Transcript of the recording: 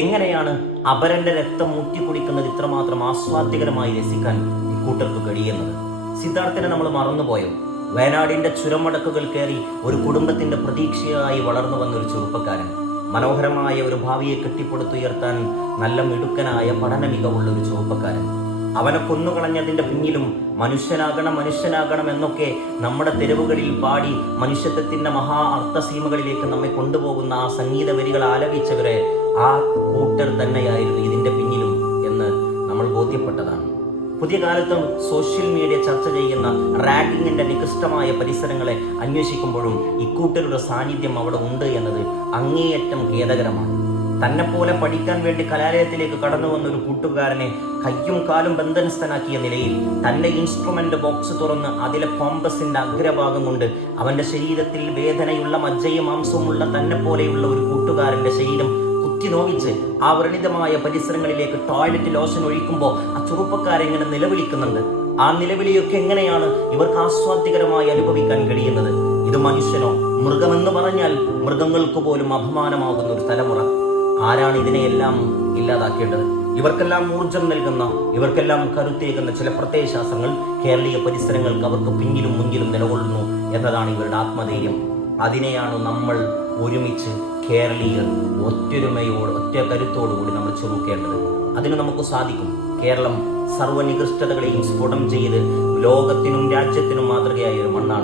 എങ്ങനെയാണ് അപരന്റെ രക്തം ഊറ്റിക്കുടിക്കുന്നത് ഇത്രമാത്രം ആസ്വാദ്യകരമായി രസിക്കാൻ ഇക്കൂട്ടർക്ക് കഴിയുന്നത്? സിദ്ധാർത്ഥനെ നമ്മൾ മറന്നുപോയോ? വയനാടിന്റെ ചുരമടക്കുകൾ കയറി ഒരു കുടുംബത്തിന്റെ പ്രതീക്ഷയായി വളർന്നു വന്ന ഒരു ചെറുപ്പക്കാരൻ, മനോഹരമായ ഒരു ഭാവിയെ കെട്ടിപ്പടുത്തുയർത്താൻ നല്ല മിടുക്കനായ പഠന മികവുള്ള ഒരു ചെറുപ്പക്കാരൻ. അവനെ കൊന്നുകളഞ്ഞതിന്റെ പിന്നിലും മനുഷ്യനാകണം എന്നൊക്കെ നമ്മുടെ തെരുവുകളിൽ പാടി മനുഷ്യത്വത്തിന്റെ മഹാ അർത്ഥസീമകളിലേക്ക് നമ്മെ കൊണ്ടുപോകുന്ന ആ സംഗീത വരികൾ ആലപിച്ചവരെ ആ കൂട്ടർ തന്നെയായിരുന്നു ഇതിന്റെ പിന്നിലും എന്ന് നമ്മൾ ബോധ്യപ്പെട്ടതാണ്. പുതിയ കാലത്തും സോഷ്യൽ മീഡിയ ചർച്ച ചെയ്യുന്ന റാഗിങ്ങിന്റെ നികൃഷ്ടമായ പരിസരങ്ങളെ അന്വേഷിക്കുമ്പോഴും ഇക്കൂട്ടരുടെ സാന്നിധ്യം അവിടെ ഉണ്ട് എന്നത് അങ്ങേയറ്റം ഖേദകരമാണ്. തന്നെപ്പോലെ പഠിക്കാൻ വേണ്ടി കലാലയത്തിലേക്ക് കടന്നു വന്ന ഒരു കൂട്ടുകാരനെ കയ്യും കാലും ബന്ധനസ്ഥനാക്കിയ നിലയിൽ തന്റെ ഇൻസ്ട്രുമെന്റ് ബോക്സ് തുറന്ന് അതിലെ കോമ്പസിന്റെ അഗ്രഭാഗം കൊണ്ട് അവന്റെ ശരീരത്തിൽ വേദനയുള്ള മജ്ജയും മാംസവുമുള്ള തന്നെ പോലെയുള്ള ഒരു കൂട്ടുകാരന്റെ ശരീരം കുത്തി നോവിച്ച് ആ വ്രണിതമായ പരിസരങ്ങളിലേക്ക് ടോയ്ലറ്റ് ലോഷൻ ഒഴിക്കുമ്പോൾ ആ ചെറുപ്പക്കാരെങ്ങനെ നിലവിളിക്കുന്നുണ്ട്. ആ നിലവിളിയൊക്കെ എങ്ങനെയാണ് ഇവർക്ക് ആസ്വാദ്യകരമായി അനുഭവിക്കാൻ കഴിയുന്നത്? ഇത് മനുഷ്യനോ? മൃഗമെന്ന് പറഞ്ഞാൽ മൃഗങ്ങൾക്ക് പോലും അപമാനമാകുന്ന ഒരു തലമുറ. ആരാണ് ഇതിനെയെല്ലാം ഇല്ലാതാക്കേണ്ടത്? ഇവർക്കെല്ലാം ഊർജം നൽകുന്ന, ഇവർക്കെല്ലാം കരുത്തേകുന്ന ചില പ്രത്യയശാസ്ത്രങ്ങൾ കേരളീയ പരിസരങ്ങൾക്ക് അവർക്ക് പിന്നിലും മുന്നിലും നിലകൊള്ളുന്നു എന്നതാണ് ഇവരുടെ ആത്മധൈര്യം. അതിനെയാണ് നമ്മൾ ഒരുമിച്ച് കേരളീയർ ഒറ്റ കരുത്തോടുകൂടി നമ്മൾ ചെറുക്കേണ്ടത്. അതിന് നമുക്ക് സാധിക്കും. കേരളം സർവ്വനികൃഷ്ടതകളെയും സ്ഫുടം ചെയ്ത് ലോകത്തിനും രാജ്യത്തിനും മാതൃകയായ ഒരു മണ്ണാണ്.